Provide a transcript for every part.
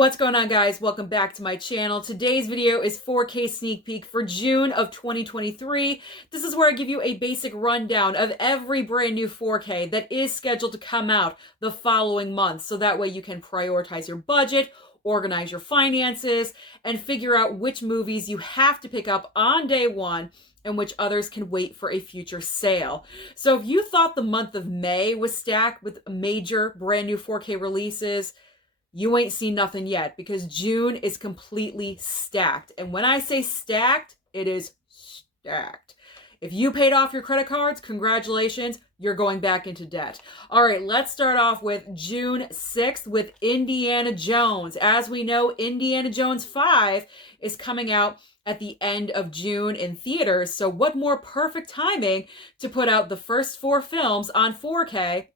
What's going on, guys? Welcome back to my channel. Today's video is 4K sneak peek for June of 2023. This is where I give you a basic rundown of every brand new 4K that is scheduled to come out the following month, so that way you can prioritize your budget, organize your finances, and figure out which movies you have to pick up on day one and which others can wait for a future sale. So if you thought the month of May was stacked with major brand new 4K releases, you ain't seen nothing yet, because June is completely stacked. And when I say stacked, it is stacked. If you paid off your credit cards, congratulations, you're going back into debt. All right, let's start off with June 6th with Indiana Jones. As we know, Indiana Jones 5 is coming out at the end of June in theaters. So what more perfect timing to put out the first 4 films on 4K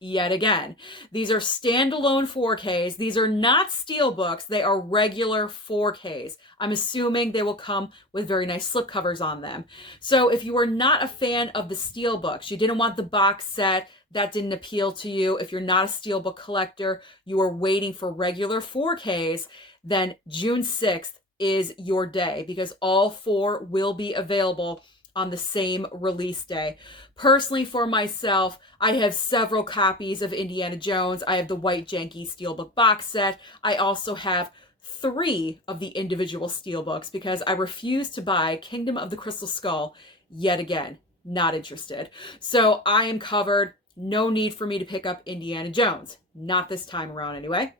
yet again. These are standalone 4Ks. These are not steelbooks. They are regular 4Ks. I'm assuming they will come with very nice slipcovers on them. So if you are not a fan of the steelbooks, you didn't want the box set, that didn't appeal to you, if you're not a steelbook collector, you are waiting for regular 4Ks, then June 6th is your day, because all 4 will be available on the same release day. Personally, for myself, I have several copies of Indiana Jones. I have the white janky steelbook box set. I also have 3 of the individual steelbooks because I refuse to buy Kingdom of the Crystal Skull yet again. Not interested. So I am covered. No need for me to pick up Indiana Jones. Not this time around anyway.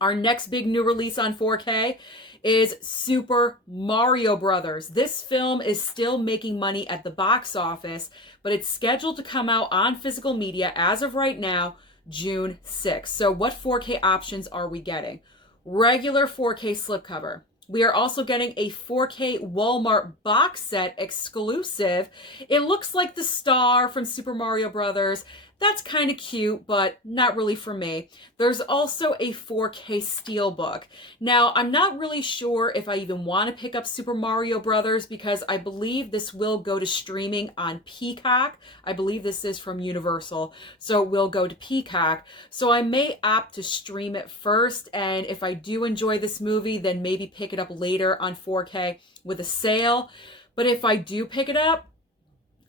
Our next big new release on 4K is Super Mario Brothers. This film is still making money at the box office, but it's scheduled to come out on physical media as of right now, June 6th. So what 4K options are we getting? Regular 4K slipcover. We are also getting a 4K Walmart box set exclusive. It looks like the star from Super Mario Brothers. That's kind of cute, but not really for me. There's also a 4K steelbook. Now, I'm not really sure if I even want to pick up Super Mario Brothers, because I believe this will go to streaming on Peacock. I believe this is from Universal, so it will go to Peacock. So I may opt to stream it first, and if I do enjoy this movie, then maybe pick it up later on 4K with a sale. But if I do pick it up,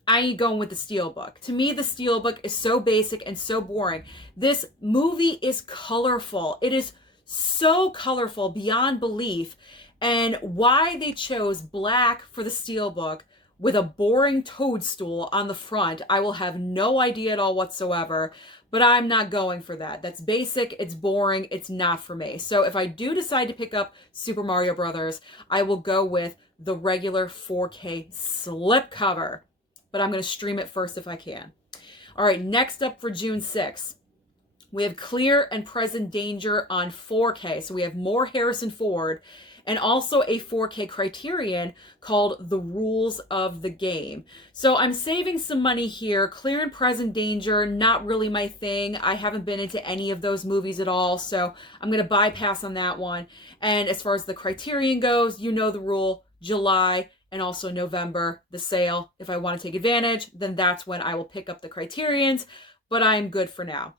I ain't going with the steelbook. To me, the steelbook is so basic and so boring. This movie is colorful. It is so colorful beyond belief. And why they chose black for the steelbook with a boring toadstool on the front, I will have no idea at all whatsoever. But I'm not going for that. That's basic, it's boring, it's not for me. So if I do decide to pick up Super Mario Brothers, I will go with the regular 4K slipcover. But I'm going to stream it first if I can. All right, next up for June 6th, we have Clear and Present Danger on 4K. So we have more Harrison Ford, and also a 4K Criterion called The Rules of the Game. So I'm saving some money here. Clear and Present Danger, not really my thing. I haven't been into any of those movies at all, so I'm going to bypass on that one. And as far as the Criterion goes, you know the rule, July and also November, the sale. If I want to take advantage, then that's when I will pick up the Criterions, but I'm good for now.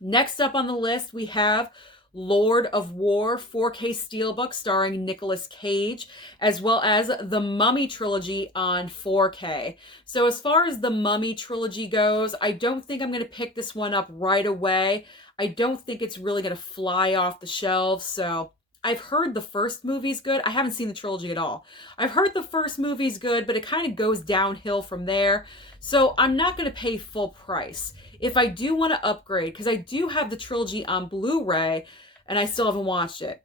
Next up on the list, we have Lord of War 4K Steelbook starring Nicolas Cage, as well as the Mummy Trilogy on 4K. So as far as the Mummy Trilogy goes, I don't think I'm going to pick this one up right away. I don't think it's really going to fly off the shelves, so I've heard the first movie's good. I haven't seen the trilogy at all. I've heard the first movie's good, but it kind of goes downhill from there. So I'm not going to pay full price. If I do want to upgrade, because I do have the trilogy on Blu-ray, and I still haven't watched it.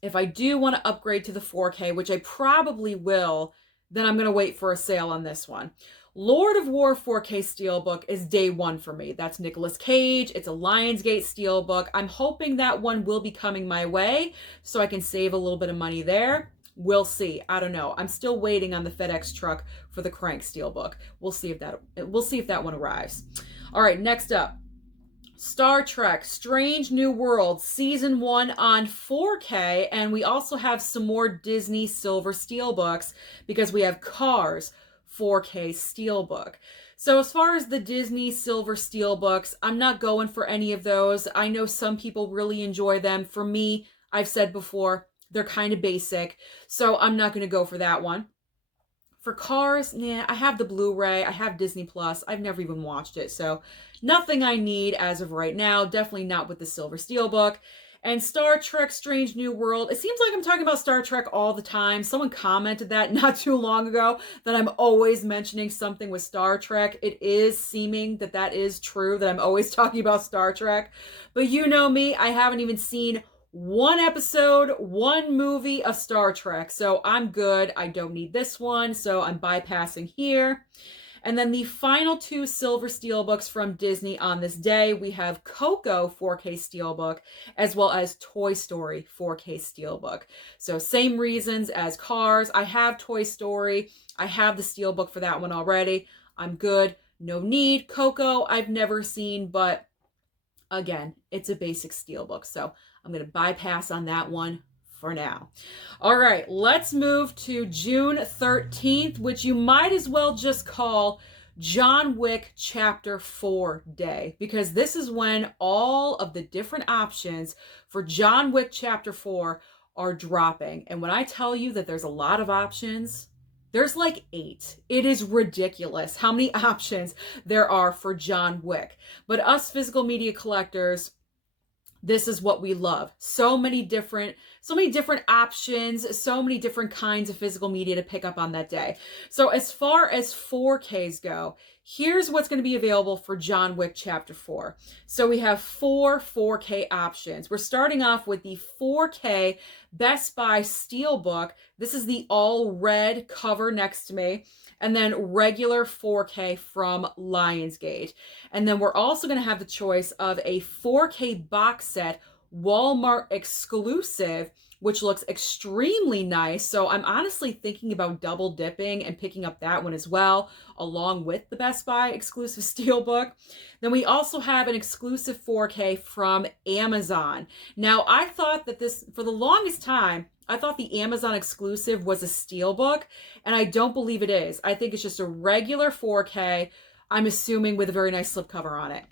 If I do want to upgrade to the 4K, which I probably will, then I'm going to wait for a sale on this one. Lord of War 4K Steelbook is day one for me. That's Nicolas Cage. It's a Lionsgate Steelbook. I'm hoping that one will be coming my way so I can save a little bit of money there. We'll see. I don't know. I'm still waiting on the FedEx truck for the Crank Steelbook. We'll see if that one arrives. All right, next up. Star Trek Strange New Worlds Season 1 on 4K, and we also have some more Disney Silver Steelbooks because we have Cars, 4K Steelbook. So as far as the Disney Silver Steelbooks, I'm not going for any of those. I know some people really enjoy them. For me, I've said before, they're kind of basic, so I'm not going to go for that one. For Cars, nah, I have the Blu-ray, I have Disney Plus, I've never even watched it, so nothing I need as of right now, definitely not with the Silver Steelbook. And Star Trek Strange New World, it seems like I'm talking about Star Trek all the time. Someone commented that not too long ago, that I'm always mentioning something with Star Trek. It is seeming that that is true, that I'm always talking about Star Trek. But you know me, I haven't even seen one episode, one movie of Star Trek, so I'm good. I don't need this one, so I'm bypassing here. And then the final two Silver Steelbooks from Disney on this day, we have Coco 4K Steelbook, as well as Toy Story 4K Steelbook. So same reasons as Cars. I have Toy Story. I have the Steelbook for that one already. I'm good. No need. Coco, I've never seen, but again, it's a basic Steelbook, so I'm going to bypass on that one for now. All right, let's move to June 13th, which you might as well just call John Wick Chapter 4 Day, because this is when all of the different options for John Wick Chapter 4 are dropping. And when I tell you that there's a lot of options, there's like 8. It is ridiculous how many options there are for John Wick. But us physical media collectors, this is what we love. So many different options, so many different kinds of physical media to pick up on that day. So as far as 4Ks go, here's what's going to be available for John Wick Chapter 4. So we have 4 4K options. We're starting off with the 4K Best Buy Steelbook. This is the all red cover next to me. And then regular 4K from Lionsgate. And then we're also going to have the choice of a 4K box set, Walmart exclusive, which looks extremely nice. So I'm honestly thinking about double dipping and picking up that one as well, along with the Best Buy exclusive Steelbook. Then we also have an exclusive 4K from Amazon. Now, I thought that this, for the longest time, I thought the Amazon exclusive was a Steelbook, and I don't believe it is. I think it's just a regular 4K, I'm assuming with a very nice slipcover on it.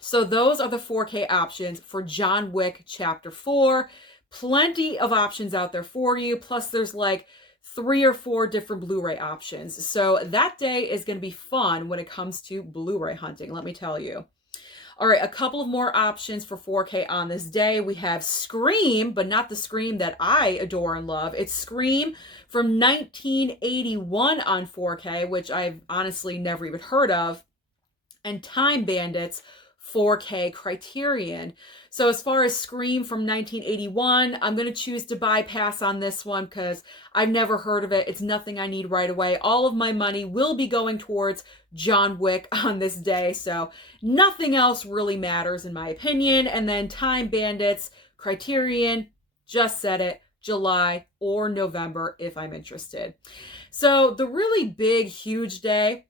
So those are the 4K options for John Wick Chapter 4. Plenty of options out there for you, plus there's like 3 or 4 different Blu-ray options. So that day is going to be fun when it comes to Blu-ray hunting, let me tell you. All right, a couple of more options for 4K on this day. We have Scream, but not the Scream that I adore and love. It's Scream from 1981 on 4K, which I've honestly never even heard of, and Time Bandits 4K Criterion. So as far as Scream from 1981, I'm going to choose to bypass on this one because I've never heard of it. It's nothing I need right away. All of my money will be going towards John Wick on this day, so nothing else really matters in my opinion. And then Time Bandits Criterion, just said it, July or November if I'm interested. So the really big, huge day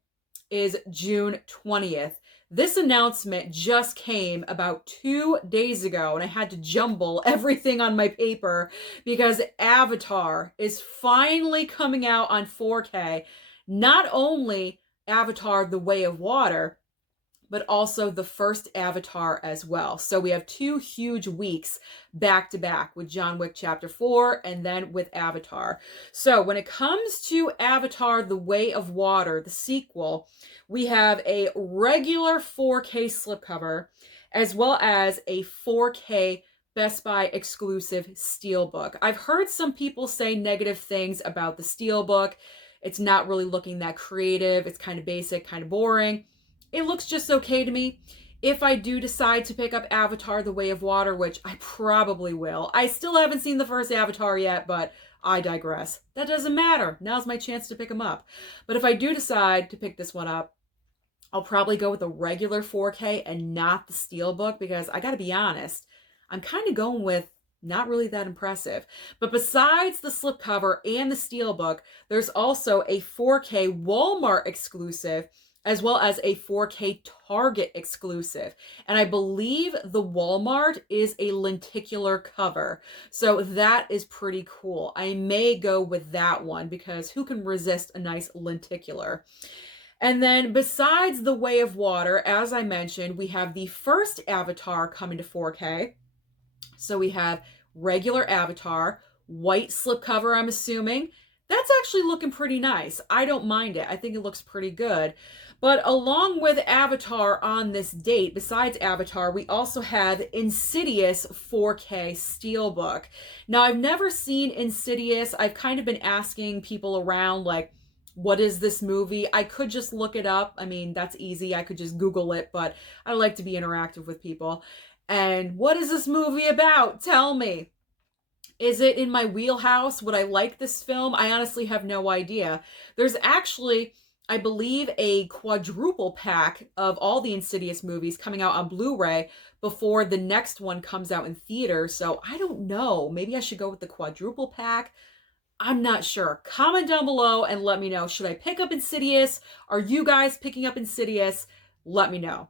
is June 20th. This announcement just came about 2 days ago, and I had to jumble everything on my paper because Avatar is finally coming out on 4K. Not only Avatar: The Way of Water, but also the first Avatar as well. So we have 2 huge weeks back to back with John Wick Chapter 4 and then with Avatar. So when it comes to Avatar: The Way of Water, the sequel, we have a regular 4K slipcover as well as a 4K Best Buy exclusive Steelbook. I've heard some people say negative things about the Steelbook. It's not really looking that creative. It's kind of basic, kind of boring. It looks just okay to me. If I do decide to pick up Avatar: The Way of Water, which I probably will. I still haven't seen the first Avatar yet, but I digress. That doesn't matter. Now's my chance to pick them up. But if I do decide to pick this one up, I'll probably go with a regular 4K and not the Steelbook because I gotta be honest, I'm kind of going with not really that impressive. But besides the slipcover and the Steelbook, there's also a 4K Walmart exclusive as well as a 4K Target exclusive. And I believe the Walmart is a lenticular cover. So that is pretty cool. I may go with that one because who can resist a nice lenticular? And then besides The Way of Water, as I mentioned, we have the first Avatar coming to 4K. So we have regular Avatar, white slipcover, I'm assuming. That's actually looking pretty nice. I don't mind it. I think it looks pretty good. But along with Avatar on this date, besides Avatar, we also have Insidious 4K Steelbook. Now, I've never seen Insidious. I've kind of been asking people around, like, what is this movie? I could just look it up. I mean, that's easy. I could just Google it, but I like to be interactive with people. And what is this movie about? Tell me. Is it in my wheelhouse? Would I like this film? I honestly have no idea. There's actually, I believe, a quadruple pack of all the Insidious movies coming out on Blu-ray before the next one comes out in theaters. So I don't know. Maybe I should go with the quadruple pack. I'm not sure. Comment down below and let me know. Should I pick up Insidious? Are you guys picking up Insidious? Let me know.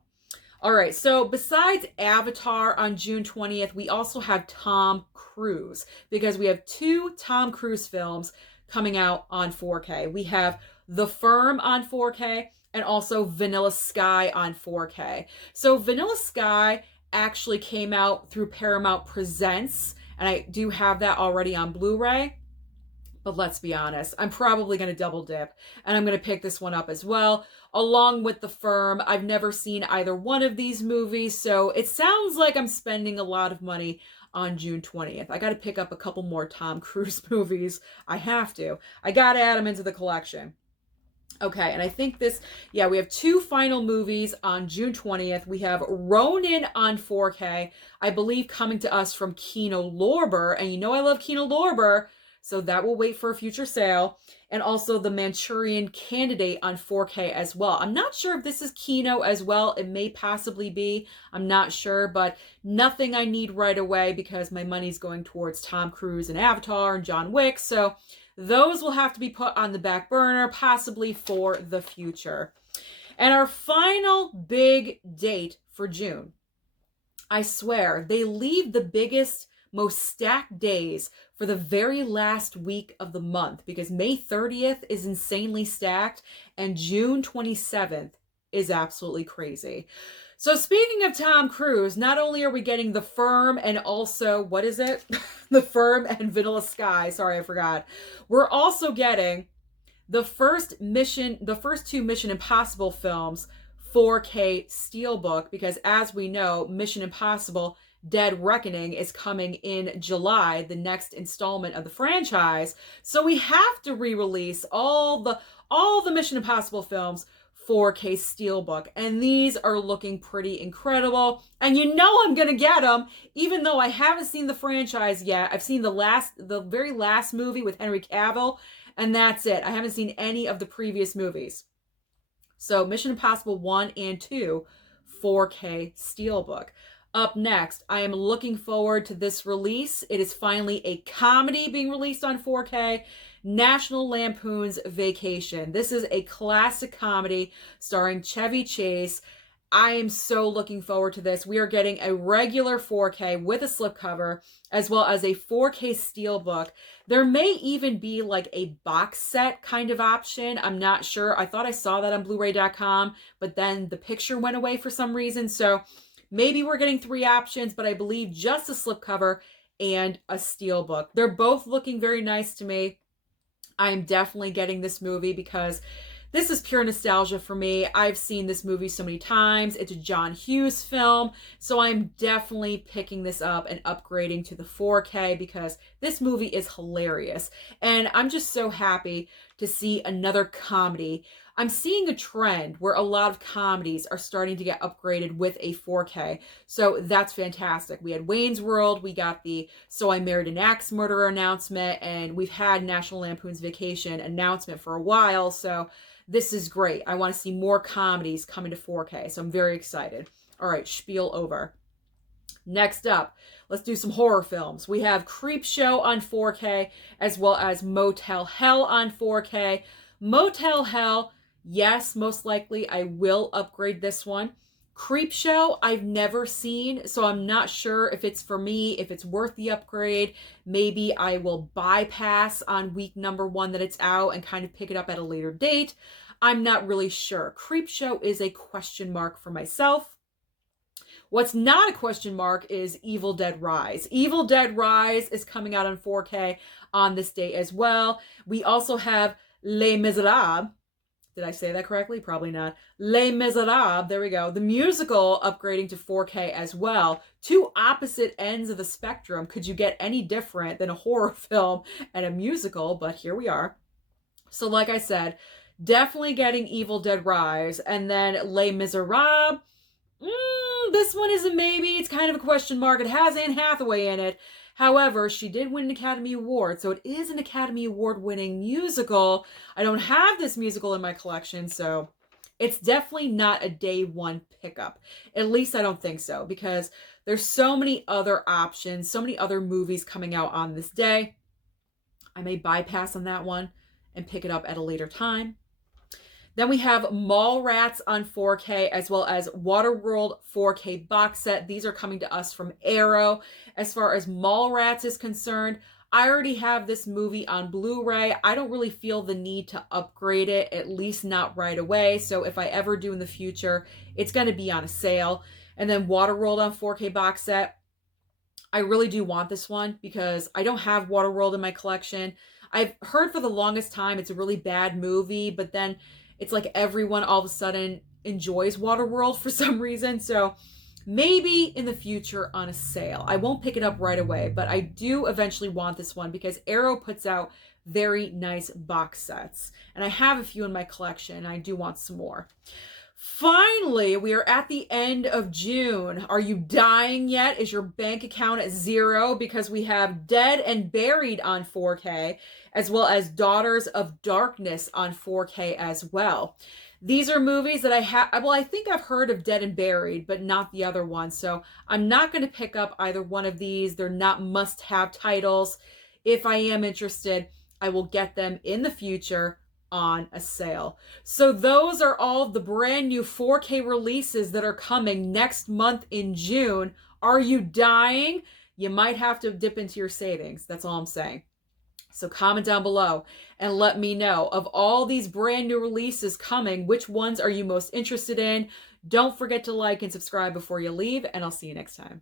All right, so besides Avatar on June 20th, we also have Tom Cruise because we have 2 Tom Cruise films coming out on 4K. We have The Firm on 4K and also Vanilla Sky on 4K. So Vanilla Sky actually came out through Paramount Presents, and I do have that already on Blu-ray. But let's be honest, I'm probably going to double dip and I'm going to pick this one up as well, along with The Firm. I've never seen either one of these movies, so it sounds like I'm spending a lot of money on June 20th. I got to pick up a couple more Tom Cruise movies. I have to. I got to add them into the collection. Okay, and I think this, yeah, we have 2 final movies on June 20th. We have Ronin on 4K, I believe coming to us from Kino Lorber, and you know I love Kino Lorber, so that will wait for a future sale. And also the Manchurian Candidate on 4K as well. I'm not sure if this is Kino as well. It may possibly be. I'm not sure, but nothing I need right away because my money's going towards Tom Cruise and Avatar and John Wick. So those will have to be put on the back burner, possibly for the future. And our final big date for June. I swear, they leave the biggest, most stacked days for the very last week of the month because May 30th is insanely stacked and June 27th is absolutely crazy. So speaking of Tom Cruise, not only are we getting The Firm and also, what is it? The Firm and Vanilla Sky. Sorry, I forgot. We're also getting the first 2 Mission Impossible films 4K Steelbook because as we know, Mission Impossible Dead Reckoning is coming in July, the next installment of the franchise. So we have to re-release all the Mission Impossible films 4K Steelbook. And these are looking pretty incredible. And you know I'm going to get them, even though I haven't seen the franchise yet. I've seen the very last movie with Henry Cavill, and that's it. I haven't seen any of the previous movies. So Mission Impossible 1 and 2, 4K Steelbook. Up next, I am looking forward to this release. It is finally a comedy being released on 4K, National Lampoon's Vacation. This is a classic comedy starring Chevy Chase. I am so looking forward to this. We are getting a regular 4K with a slipcover, as well as a 4K Steelbook. There may even be like a box set kind of option. I'm not sure. I thought I saw that on blu-ray.com, but then the picture went away for some reason. So maybe we're getting 3 options, but I believe just a slipcover and a steelbook. They're both looking very nice to me. I'm definitely getting this movie because this is pure nostalgia for me. I've seen this movie so many times. It's a John Hughes film, so I'm definitely picking this up and upgrading to the 4K because this movie is hilarious. And I'm just so happy to see another comedy. I'm seeing a trend where a lot of comedies are starting to get upgraded with a 4K. So that's fantastic. We had Wayne's World, we got the So I Married an Axe Murderer announcement, and we've had National Lampoon's Vacation announcement for a while. So this is great. I want to see more comedies coming to 4K. So I'm very excited. All right, spiel over. Next up, let's do some horror films. We have Creepshow on 4K, as well as Motel Hell on 4K. Motel Hell, Yes, most likely I will upgrade this one. Creepshow, I've never seen, so I'm not sure if it's for me, if it's worth the upgrade. Maybe I will bypass on week number 1 that it's out and kind of pick it up at a later date. I'm not really sure. Creepshow is a question mark for myself. What's not a question mark is Evil Dead Rise. Evil Dead Rise is coming out on 4K on this day as well. We also have Les Miserables. Did I say that correctly? Probably not. Les Miserables, there we go. The musical upgrading to 4K as well. Two opposite ends of the spectrum. Could you get any different than a horror film and a musical? But here we are. So like I said, definitely getting Evil Dead Rise. And then Les Miserables, this one is a maybe. It's kind of a question mark. It has Anne Hathaway in it. However, she did win an Academy Award, so it is an Academy Award-winning musical. I don't have this musical in my collection, so it's definitely not a day one pickup. At least I don't think so, because there's so many other options, so many other movies coming out on this day. I may bypass on that one and pick it up at a later time. Then we have Mallrats on 4K, as well as Waterworld 4K box set. These are coming to us from Arrow. As far as Mallrats is concerned, I already have this movie on Blu-ray. I don't really feel the need to upgrade it, at least not right away. So if I ever do in the future, it's going to be on a sale. And then Waterworld on 4K box set. I really do want this one because I don't have Waterworld in my collection. I've heard for the longest time it's a really bad movie, but then it's like everyone all of a sudden enjoys Waterworld for some reason. So maybe in the future on a sale. I won't pick it up right away, but I do eventually want this one because Arrow puts out very nice box sets. And I have a few in my collection. And I do want some more. Finally, we are at the end of June. Are you dying yet? Is your bank account at zero? Because we have Dead and Buried on 4K, as well as Daughters of Darkness on 4K as well. These are movies that I have, well, I think I've heard of Dead and Buried, but not the other one. So I'm not going to pick up either one of these. They're not must-have titles. If I am interested, I will get them in the future on a sale. So those are all the brand new 4K releases that are coming next month in June. Are you dying? You might have to dip into your savings. That's all I'm saying. So comment down below and let me know, of all these brand new releases coming, which ones are you most interested in? Don't forget to like and subscribe before you leave, and I'll see you next time.